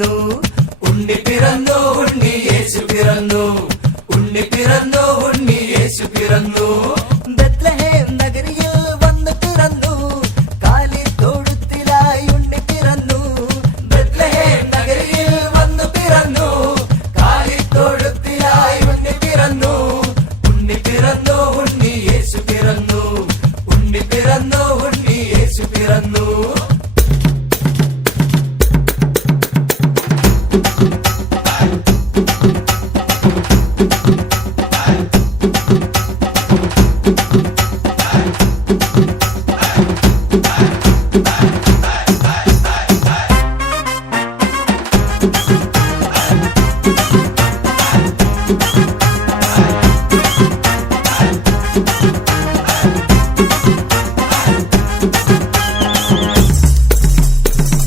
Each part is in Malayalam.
പിറന്നു, ഉണ്ണി പിറന്നു, ഉണ്ണി യേശു പിറന്നു, ഉണ്ണി പിറന്നു, ഉണ്ണി യേശു പിറന്നു. ബത്ലഹേം നഗരിയിൽ വന്നു പിറന്നു, കാലിത്തൊഴുത്തിലായി ഉണ്ണി പിറന്നു. ബത്ലഹേം നഗരിയിൽ വന്നു പിറന്നു, കാലിത്തൊഴുത്തിലായി ഉണ്ണി പിറന്നു. ഉണ്ണി പിറന്നു, ഉണ്ണി യേശു പിറന്നു, ഉണ്ണി പിറന്നു, ഉണ്ണി യേശു പിറന്നു.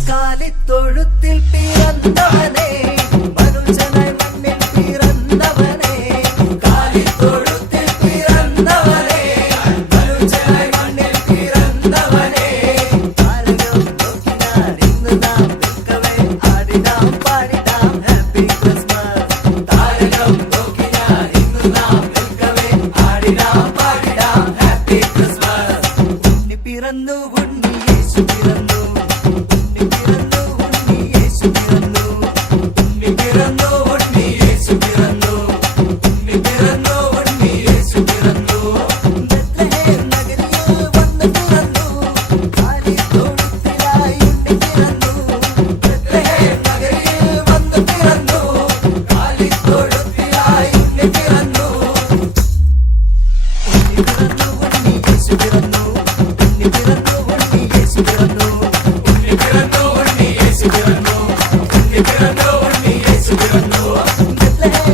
കാലിത്തൊഴുത്തിൽ പിറന്നവനേ, മനുഷ്യനായി മണ്ണിൽ പിറന്നവനേ. കാലിത്തൊഴുത്തിൽ പിറന്നവനേ, മനുഷ്യനായി മണ്ണിൽ പിറന്നവനേ. താരകം നോക്കിനാൻ ഇന്ന് നാം നിൽക്കവേ, ആടിനാം പാടിനാം ഹാപ്പി ക്രിസ്മസ്. താരകം നോക്കിനാൻ ഇന്ന് നാം നിൽക്കവേ, ആടിനാം പാടിനാം ഹാപ്പി ക്രിസ്മസ്. ഉണ്ണി പിറന്നു, ഉണ്ണി യേശു പിറന്നു, ഉണ്ണി പിറന്നു, ഉണ്ണി യേശു പിറന്നു, ഉണ്ണി പിറന്നു, ഉണ്ണി യേശു പിറന്നു, ഉണ്ണി പിറന്നു, ഉണ്ണി യേശു പിറന്നു. ബത്ലഹേം നഗരിയിൽ വന്നു പിറന്നു, കാലിത്തൊഴുത്തിലായി ഉണ്ണി പിറന്നു. ബത്ലഹേം നഗരിയിൽ വന്നു പിറന്നു, കാലിത്തൊഴുത്തിലായി ഉണ്ണി പിറന്നു. ഉണ്ണി പിറന്നു, ഉണ്ണി യേശു പിറന്നു, ഉണ്ണി പിറന്നു, ഉണ്ണി യേശു പിറന്നു, ഉണ്ണി പിറന്നു, ഉണ്ണി യേശു പിറന്നു, ഉണ്ണി പിറന്നു, ഉണ്ണി യേശു പിറന്നു. ബത്ലഹേം